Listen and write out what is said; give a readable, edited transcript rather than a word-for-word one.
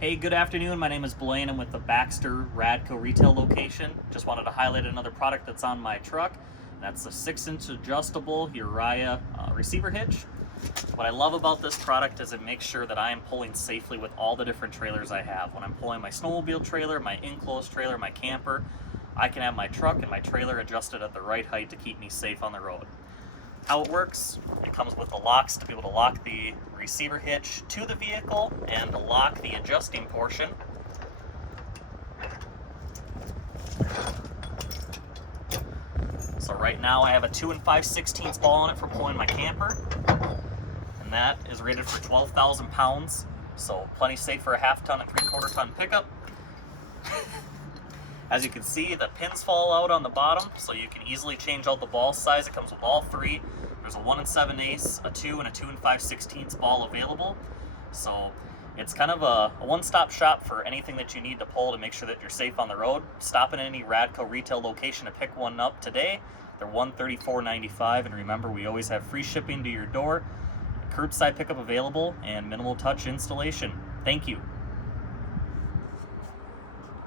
Hey, good afternoon. My name is Blaine. I'm with the Baxter Radco retail location. Just wanted to highlight another product that's on my truck. That's a 6-inch adjustable Uriah receiver hitch. What I love about this product is it makes sure that I am pulling safely with all the different trailers I have. When I'm pulling my snowmobile trailer, my enclosed trailer, my camper, I can have my truck and my trailer adjusted at the right height to keep me safe on the road. How it works, it comes with the locks to be able to lock the receiver hitch to the vehicle and to lock the adjusting portion. So right now I have a 2 5/16 ball on it for pulling my camper, and that is rated for 12,000 pounds, so plenty safe for a 1/2 ton and 3/4 ton pickup. As you can see, the pins fall out on the bottom, so you can easily change out the ball size. It comes with all three. There's a 1 7/8, a 2, and a 2 5/16 ball available. So it's kind of a one-stop shop for anything that you need to pull to make sure that you're safe on the road. Stop in any Radco retail location to pick one up today. They're $134.95, and remember, we always have free shipping to your door, curbside pickup available, and minimal touch installation. Thank you.